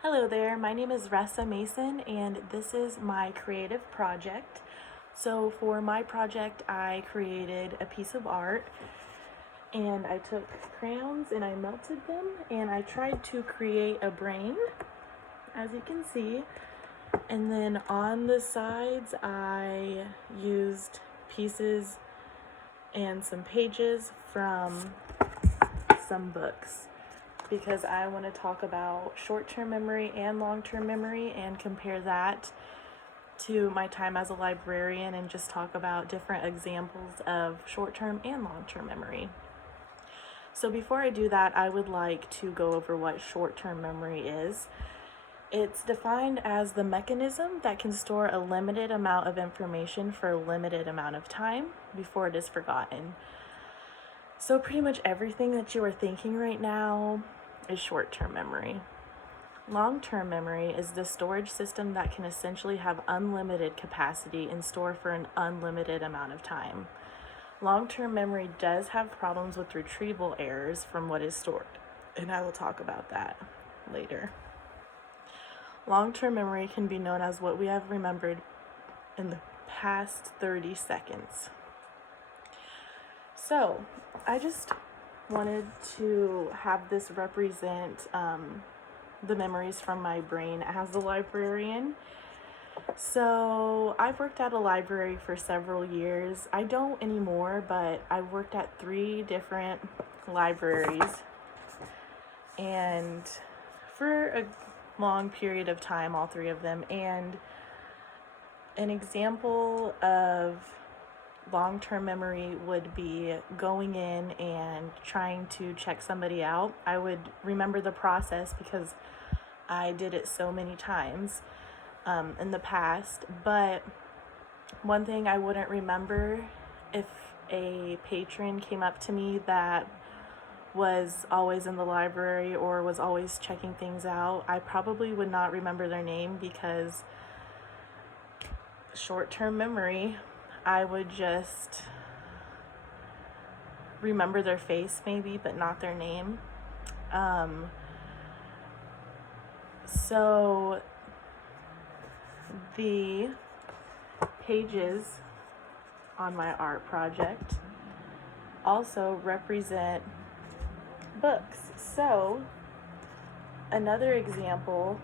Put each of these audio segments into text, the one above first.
Hello there, my name is Ressa Mason and this is my creative project. So for my project I created a piece of art and I took crayons and I melted them and I tried to create a brain, as you can see, and then on the sides I used pieces and some pages from some books, because I want to talk about short-term memory and long-term memory and compare that to my time as a librarian and just talk about different examples of short-term and long-term memory. So before I do that, I would like to go over what short-term memory is. It's defined as the mechanism that can store a limited amount of information for a limited amount of time before it is forgotten. So pretty much everything that you are thinking right now is short-term memory. Long-term memory is the storage system that can essentially have unlimited capacity and store for an unlimited amount of time. Long-term memory does have problems with retrieval errors from what is stored, and I will talk about that later. Long-term memory can be known as what we have remembered in the past 30 seconds. So, I just wanted to have this represent the memories from my brain as a librarian. So I've worked at a library for several years. I don't anymore, but I worked at 3 different libraries and for a long period of time, all 3 of them. And an example of long-term memory would be going in and trying to check somebody out. I would remember the process because I did it so many times in the past, but one thing I wouldn't remember, if a patron came up to me that was always in the library or was always checking things out, I probably would not remember their name because short-term memory, I would just remember their face maybe, but not their name. So the pages on my art project also represent books. So another example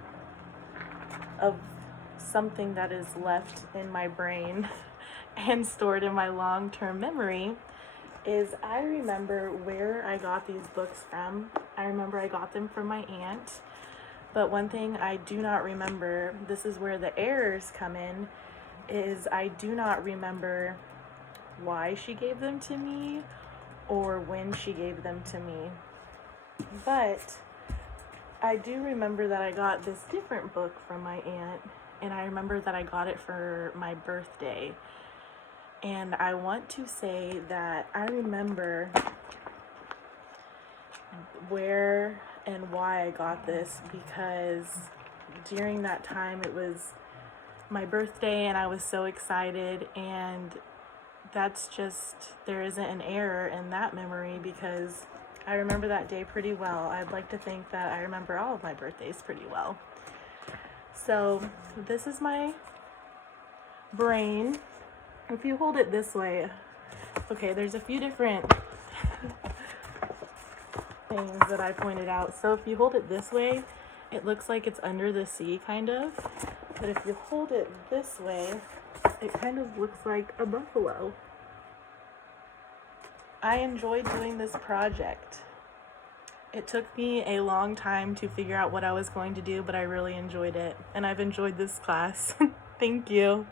of something that is left in my brain and stored in my long-term memory is I remember where I got these books from. I remember I got them from my aunt, but one thing I do not remember, this is where the errors come in, is I do not remember why she gave them to me or when she gave them to me. But I do remember that I got this different book from my aunt, and I remember that I got it for my birthday. And I want to say that I remember where and why I got this, because during that time it was my birthday and I was so excited, and that's just, there isn't an error in that memory because I remember that day pretty well. I'd like to think that I remember all of my birthdays pretty well. So this is my brain. If you hold it this way, okay, there's a few different things that I pointed out. So if you hold it this way, it looks like it's under the sea kind of, but if you hold it this way, it kind of looks like a buffalo. I enjoyed doing this project. It took me a long time to figure out what I was going to do, but I really enjoyed it, and I've enjoyed this class. Thank you.